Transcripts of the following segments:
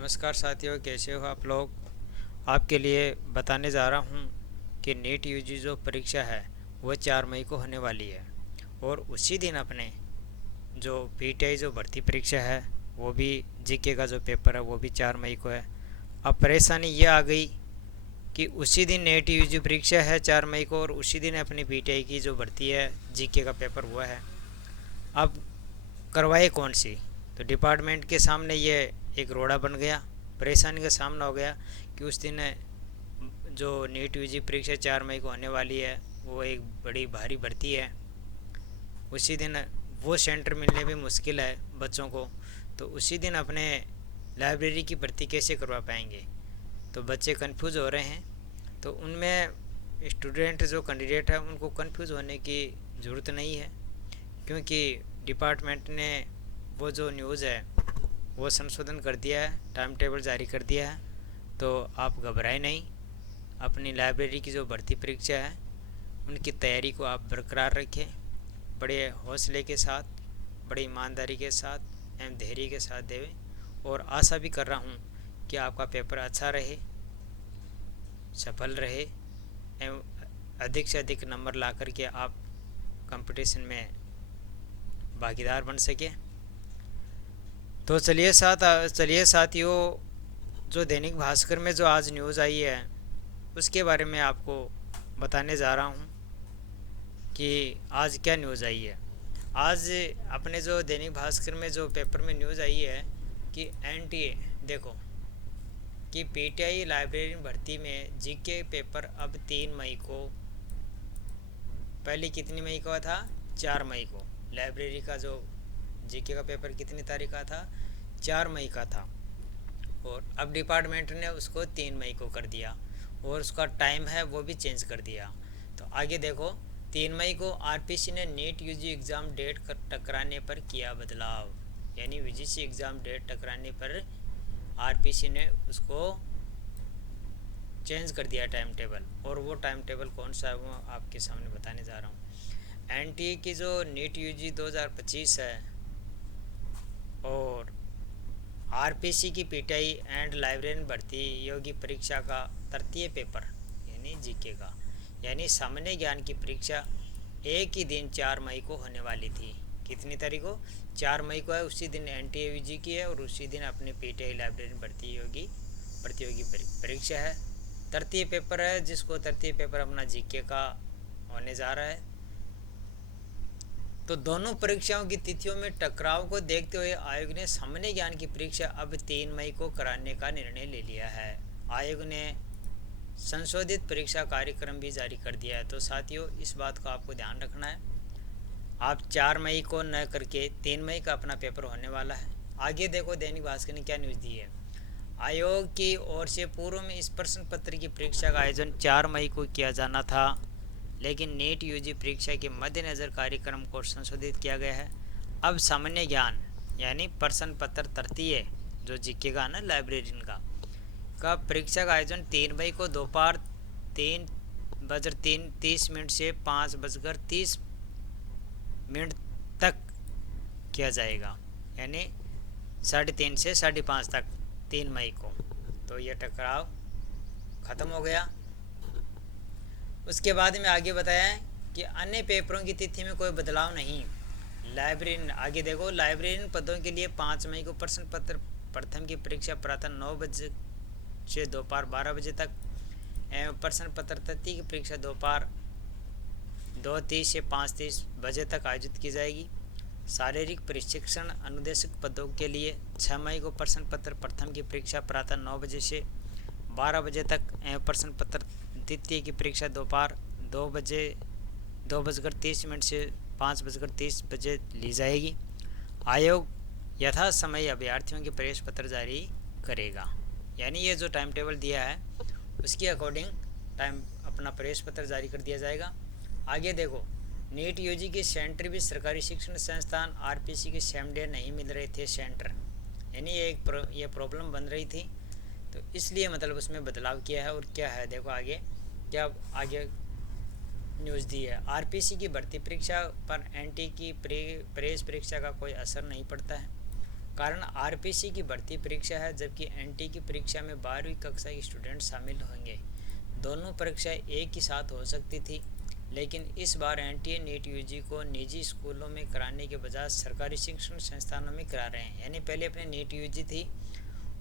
नमस्कार साथियों, कैसे हो आप लोग। आपके लिए बताने जा रहा हूँ कि नीट यूजी जो परीक्षा है वो 4 मई को होने वाली है। और उसी दिन अपने जो पीटीआई जो भर्ती परीक्षा है वो भी, जीके का जो पेपर है वो भी 4 मई को है। अब परेशानी ये आ गई कि उसी दिन नीट यूजी परीक्षा है 4 मई को, और उसी दिन अपनी पीटीआई की जो भर्ती है जीके का पेपर हुआ है। अब करवाए कौन सी। तो डिपार्टमेंट के सामने ये एक रोड़ा बन गया, परेशानी का सामना हो गया कि उस दिन जो नीट यूजी परीक्षा 4 मई को होने वाली है वो एक बड़ी भारी भर्ती है। उसी दिन वो सेंटर मिलने भी मुश्किल है बच्चों को। तो उसी दिन अपने लाइब्रेरी की भर्ती कैसे करवा पाएंगे। तो बच्चे कंफ्यूज हो रहे हैं। तो उनमें स्टूडेंट जो कैंडिडेट है उनको कंफ्यूज होने की ज़रूरत नहीं है, क्योंकि डिपार्टमेंट ने वो जो न्यूज़ है वो संशोधन कर दिया है, टाइम टेबल जारी कर दिया है। तो आप घबराएं नहीं। अपनी लाइब्रेरी की जो भर्ती परीक्षा है उनकी तैयारी को आप बरकरार रखें, बड़े हौसले के साथ, बड़ी ईमानदारी के साथ एवं धैर्य के साथ देवें। और आशा भी कर रहा हूँ कि आपका पेपर अच्छा रहे, सफल रहे एवं अधिक से अधिक नंबर ला कर के आप कंपटीशन में भागीदार बन सके। तो चलिए साथियों, जो दैनिक भास्कर में जो आज न्यूज़ आई है उसके बारे में आपको बताने जा रहा हूँ कि आज क्या न्यूज़ आई है। आज अपने जो दैनिक भास्कर में जो पेपर में न्यूज़ आई है कि एनटीए, देखो, कि पीटीआई लाइब्रेरी भर्ती में जीके पेपर अब 3 मई को, पहले कितनी मई को था, 4 मई को। लाइब्रेरी का जो जीके का पेपर कितनी तारीख का था, 4 मई का था। और अब डिपार्टमेंट ने उसको 3 मई को कर दिया और उसका टाइम है वो भी चेंज कर दिया। तो आगे देखो, 3 मई को आरपीसी ने नीट यूजी एग्ज़ाम डेट टकराने पर किया बदलाव। यानी यूजीसी एग्ज़ाम डेट टकराने पर आरपीसी ने उसको चेंज कर दिया टाइम टेबल। और वो टाइम टेबल कौन सा है वो आपके सामने बताने जा रहा हूँ। एनटीए की जो नीट यूजी 2025 है और आरपीसी की पीटीआई एंड लाइब्रेरियन भर्ती योगी परीक्षा का तृतीय पेपर यानी जीके का, यानी सामान्य ज्ञान की परीक्षा एक ही दिन 4 मई को होने वाली थी। कितनी तारीख को, 4 मई को है। उसी दिन एनटीए की है और उसी दिन अपनी पीटीआई लाइब्रेरियन भर्ती योगी प्रतियोगी परीक्षा है। तृतीय पेपर है, जिसको तृतीय पेपर अपना जीके का होने जा रहा है। तो दोनों परीक्षाओं की तिथियों में टकराव को देखते हुए आयोग ने सामान्य ज्ञान की परीक्षा अब 3 मई को कराने का निर्णय ले लिया है। आयोग ने संशोधित परीक्षा कार्यक्रम भी जारी कर दिया है। तो साथियों, इस बात का आपको ध्यान रखना है, आप 4 मई को न करके 3 मई का अपना पेपर होने वाला है। आगे देखो, दैनिक भास्कर ने क्या न्यूज़ दी है। आयोग की ओर से पूर्व में इस प्रश्न पत्र की परीक्षा का आयोजन 4 मई को किया जाना था, लेकिन नीट यूजी परीक्षा के मद्देनज़र कार्यक्रम को संशोधित किया गया है। अब सामान्य ज्ञान यानी प्रश्न पत्र तृतीय जो जीके का ना लाइब्रेरियन का परीक्षा का आयोजन 3 मई को दोपहर 3:30 से 5:30 तक किया जाएगा, यानी 3:30 से 5:30 तक 3 मई को। तो यह टकराव ख़त्म हो गया। उसके बाद में आगे बताया है कि अन्य पेपरों की तिथि में कोई बदलाव नहीं। लाइब्रेरियन, आगे देखो, लाइब्रेरियन पदों के लिए 5 मई को प्रश्न पत्र प्रथम की परीक्षा प्रातः 9 बजे से दोपहर 12 बजे तक एवं प्रश्न पत्र तृतीय की परीक्षा दोपहर 2:30 से 5:30 बजे तक आयोजित की जाएगी। शारीरिक प्रशिक्षण अनुदेशक पदों के लिए 6 मई को प्रश्न पत्र प्रथम की परीक्षा प्रातः 9 बजे से 12 बजे तक एवं प्रश्न पत्र द्वितीय की परीक्षा दोपहर 2:30 से 5:30 बजे ली जाएगी। आयोग यथा समय अभ्यर्थियों के प्रवेश पत्र जारी करेगा। यानी ये जो टाइम टेबल दिया है उसके अकॉर्डिंग टाइम अपना प्रवेश पत्र जारी कर दिया जाएगा। आगे देखो, नीट यूजी के सेंटर भी सरकारी शिक्षण संस्थान आरपीसी के सेम डे नहीं मिल रहे थे सेंटर, यानी ये प्रॉब्लम बन रही थी। तो इसलिए मतलब उसमें बदलाव किया है। और क्या है देखो आगे, क्या आगे न्यूज़ दी है। आरपीसी की भर्ती परीक्षा पर एनटी की प्रवेश परीक्षा का कोई असर नहीं पड़ता है। कारण आरपीसी की भर्ती परीक्षा है, जबकि एनटी की परीक्षा में 12वीं कक्षा के स्टूडेंट शामिल होंगे। दोनों परीक्षाएं एक ही साथ हो सकती थी, लेकिन इस बार एनटीए नीट यूजी को निजी स्कूलों में कराने के बजाय सरकारी शिक्षण संस्थानों में करा रहे हैं। यानी पहले अपने नीट यूजी थी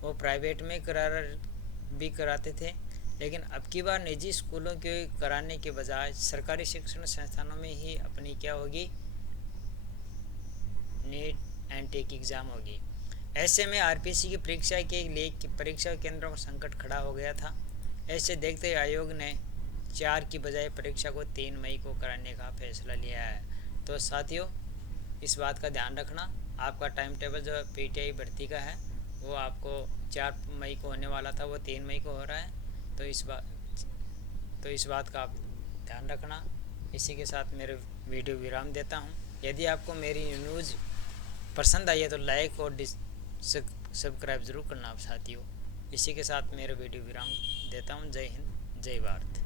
वो प्राइवेट में कराते थे, लेकिन अब की बार निजी स्कूलों के कराने के बजाय सरकारी शिक्षण संस्थानों में ही अपनी क्या होगी, नीट एनटीए की एग्ज़ाम होगी। ऐसे में आरपीसी की परीक्षा के लिए परीक्षा केंद्रों में संकट खड़ा हो गया था। ऐसे देखते हुए आयोग ने 4 की बजाय परीक्षा को 3 मई को कराने का फैसला लिया है। तो साथियों, इस बात का ध्यान रखना, आपका टाइम टेबल जो पीटीआई भर्ती का है वो आपको 4 मई को होने वाला था, वो 3 मई को हो रहा है। तो इस बात का आप ध्यान रखना। इसी के साथ मेरे वीडियो विराम देता हूँ। यदि आपको मेरी न्यूज़ पसंद आई है तो लाइक और सब्सक्राइब ज़रूर करना आप साथियों। इसी के साथ मेरे वीडियो विराम देता हूँ। जय हिंद, जय भारत।